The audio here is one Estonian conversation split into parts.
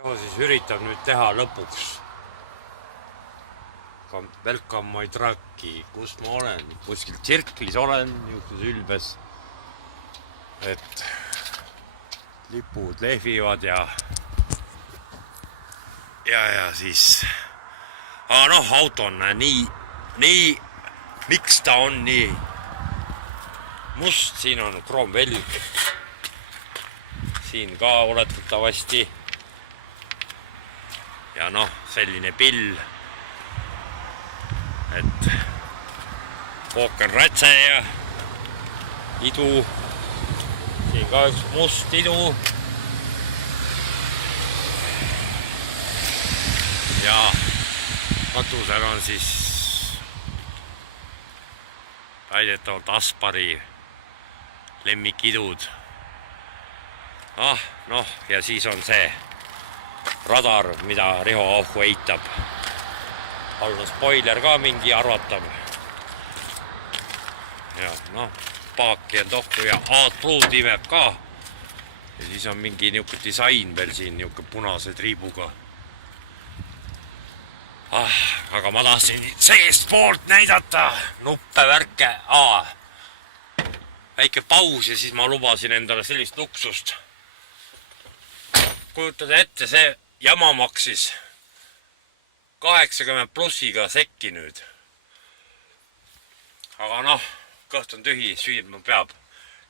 Riho siis üritab nüüd teha lõpuks ka Welcome my truck'i, kus ma olen, kuskil tsirklis olen, niisuguses ülbes, et lipud lehvivad ja siis aga noh, auto on nii, miks ta on nii must, siin on kroomvelg, siin ka oletatavasti ja noh, selline pill, et ooken rätse ja idu, siin ka üks must idu ja katusel on siis väidetavalt Aspari lemmikidud. Noh, ja siis on see radar, mida Riho Auhu eitab. All on spoiler ka mingi arvatav. Ja noh, paaki on tohku ja A-Blue imeb ka. Ja siis on mingi niuke disain veel siin, niuke punase triibuga. Aga ma tahtsin seest poolt näidata nuppe, värke. Väike paus ja siis ma lubasin endale sellist luksust. Kujutada ette, see jama maksis 80 plussiga sekki nüüd. Aga noh, kõht on tühi, süüdma peab.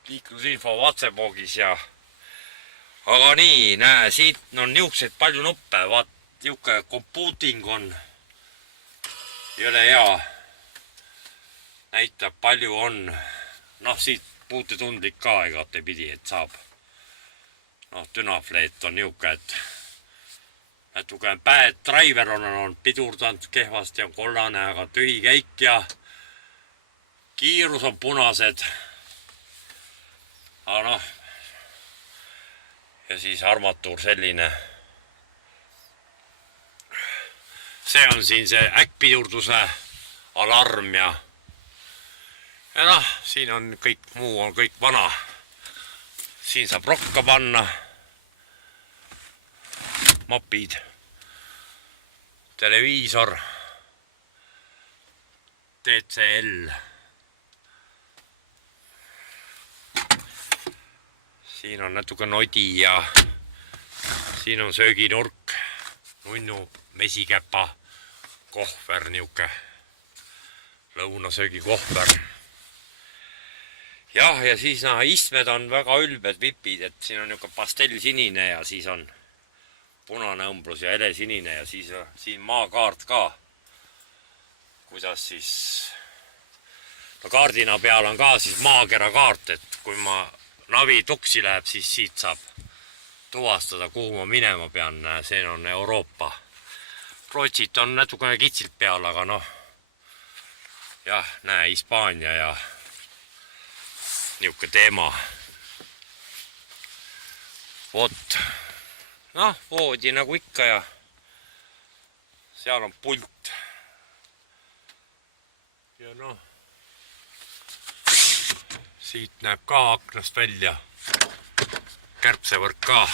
Liiklusinfo WhatsApp-boogis ja... Aga nii, näe, siit on niukseid palju nuppe. Vaat, niuke computing on jõle hea. Näitab, palju on. Noh, siit puutetundlik ka igate pidi, et saab. Noh, Dynafleet on niuke, et natuke bad driver on pidurdanud kehvasti, on kollane, aga tühi käik ja kiirus on punased. Aga noh, ja siis armatuur selline. See on siin see äkkpidurduse alarm ja noh, siin on kõik muu, on kõik vana. Siin saab rokka panna. Mapid. Televiisor. TCL. Siin on natuke nodi ja siin on sööginurk. Nunnu mesikäpa kohver, niuke lõunasöögi kohver. Jah, ja siis istmed on väga ülbed vipid, et siin on niuke pastellsinine ja siis on punane õmblus ja helesinine ja siis siin maakaart ka. Kuidas siis... No kaardina peal on ka siis maakera kaart, et kui ma navi tuksi läheb, siis siit saab tuvastada, kuhu ma minema pean. See on Euroopa. Rootsit on natukene kitsilt peal, aga noh, jah, näe, Hispaania ja niuke teema. Vot, noh, voodi nagu ikka ja seal on pult. Ja noh, siit näeb ka aknast välja kärbsevõrk ka.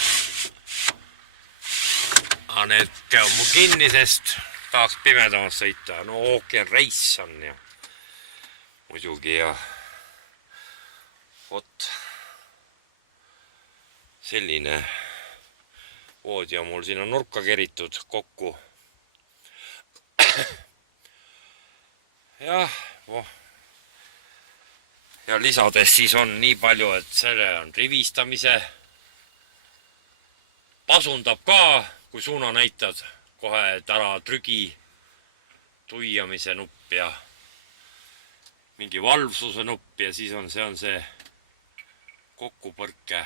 Aga need käib mul kinni, sest tahaks pimedamas sõita. No ookean reis on ja muidugi ja vot selline voodi on mul siin on nurka keritud kokku. Jah, ja lisades siis on nii palju, et selle on rivistamise. Pasundab ka, kui suuna näitad, kohe et ära trügi tuiamise nupp ja mingi valvsuse nupp ja siis on see kokkupõrke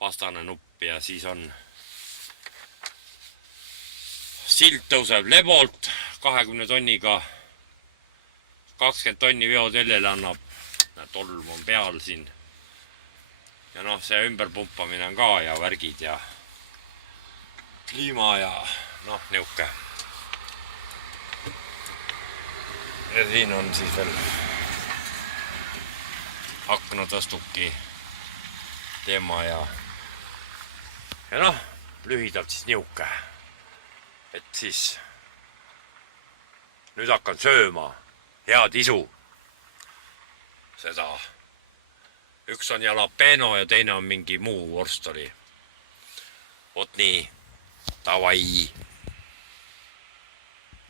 vastane nupp ja siis on silt tõuseb lebolt 20 tonniga 20 tonni veotellele annab, tolm on peal siin ja noh, see ümberpumpamine on ka ja värgid ja kliima ja noh, niuke ja siin on siis veel aknatõstuki teema ja noh, lühidalt siis niuke. Et siis nüüd hakkan sööma head isu. Seda. Üks on jalapeno ja teine on mingi muu vorst oli. Vot nii. Davai.